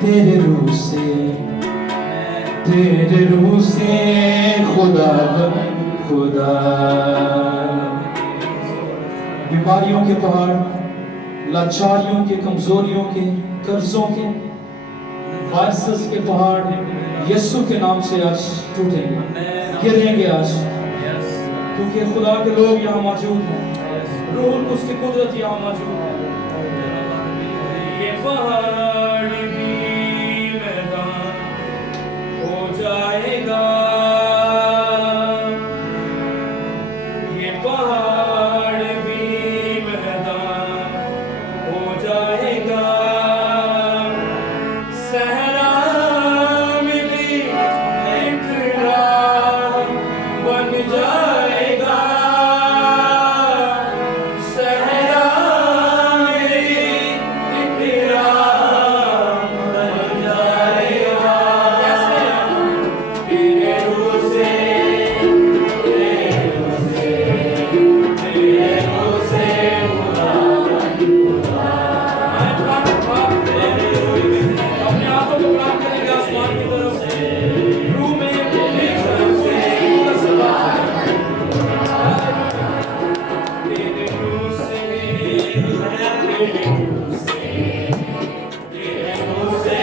तेरे रूह से, तेरे रूह से खुदा खुदा। बीमारियों के पहाड़, लाचारियों के, कमजोरियों के, कर्जों के, वायरसेस के पहाड़ यीशु के नाम से आज टूटेंगे, गिरेंगे आज, क्योंकि खुदा के लोग यहाँ मौजूद हैं, रूह उसकी कुदरत यहाँ मौजूद है। ये पहाड़ भी मैदान हो जाएगा, ये पहाड़ भी मैदान हो जाएगा, सहरा में भी एक राह बन जाएगा, सहरा में भी एक राह बन जाएगा। तेरे रूह से, तेरे रूह से, तेरे रूह से अपने हाथों को प्राप्त करेंगे आसमान की तरफ, रूह में एक तरफ से तेरे रूह से, तेरे रूह से, तेरे रूह से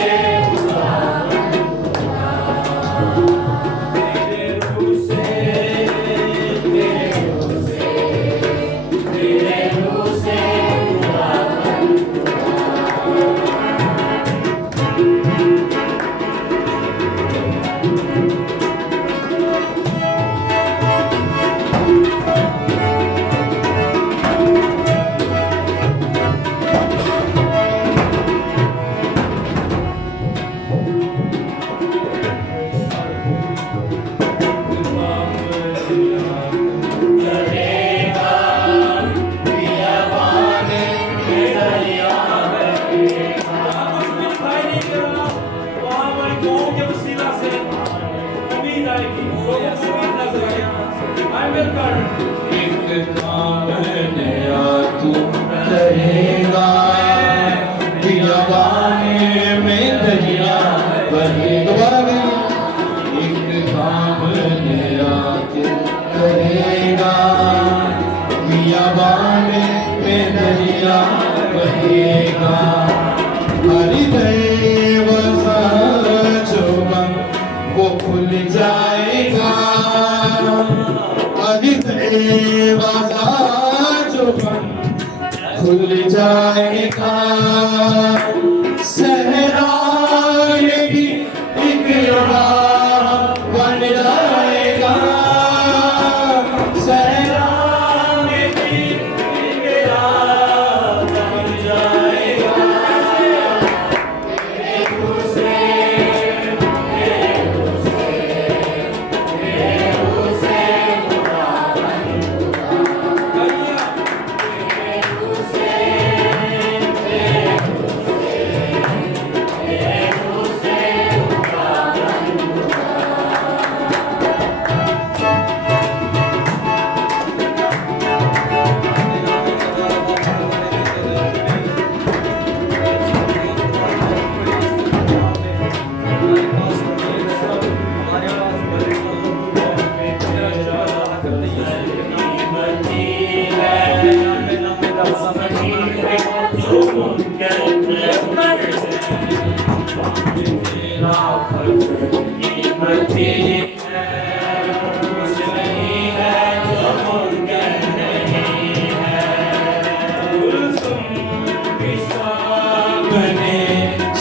तेरे रूह से, तेरे रूह से, तेरे रूह से एक काम नया तू करेगा, बियाबान में दरिया बहे। दोबारा भी एक काम नया तू करेगा, बियाबान में दरिया बहेगा, हरी देवसा जो वो खुल जाएगा, बाजार जो खुल जाएगा, सहरा में भी एक राह बन जाएगा, सहरा में भी एक राह बन जाएगा। तेरे रूह से, तेरे रूह से, तेरे रूह से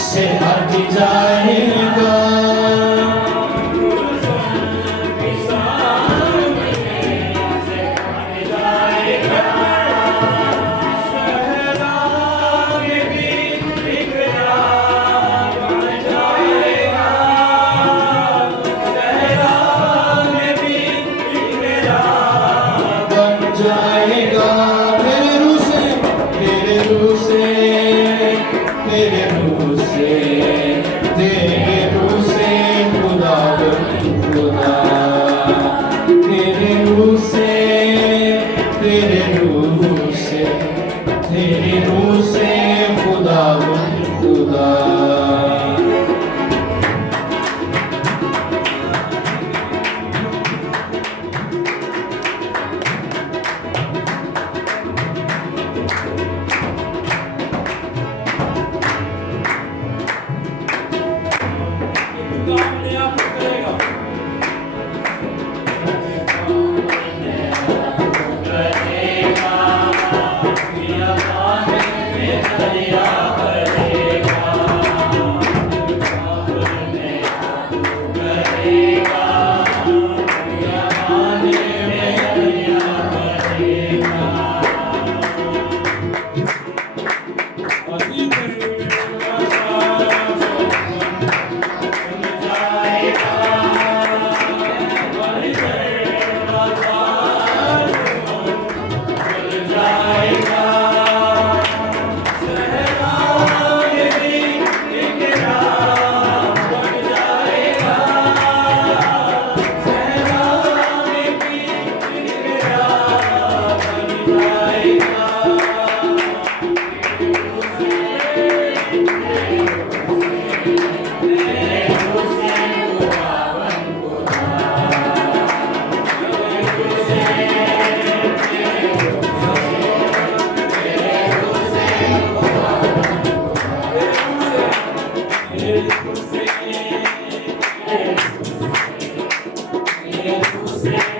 से हट जाएगा, तेरी रूह से खुदा खुदा यीशु से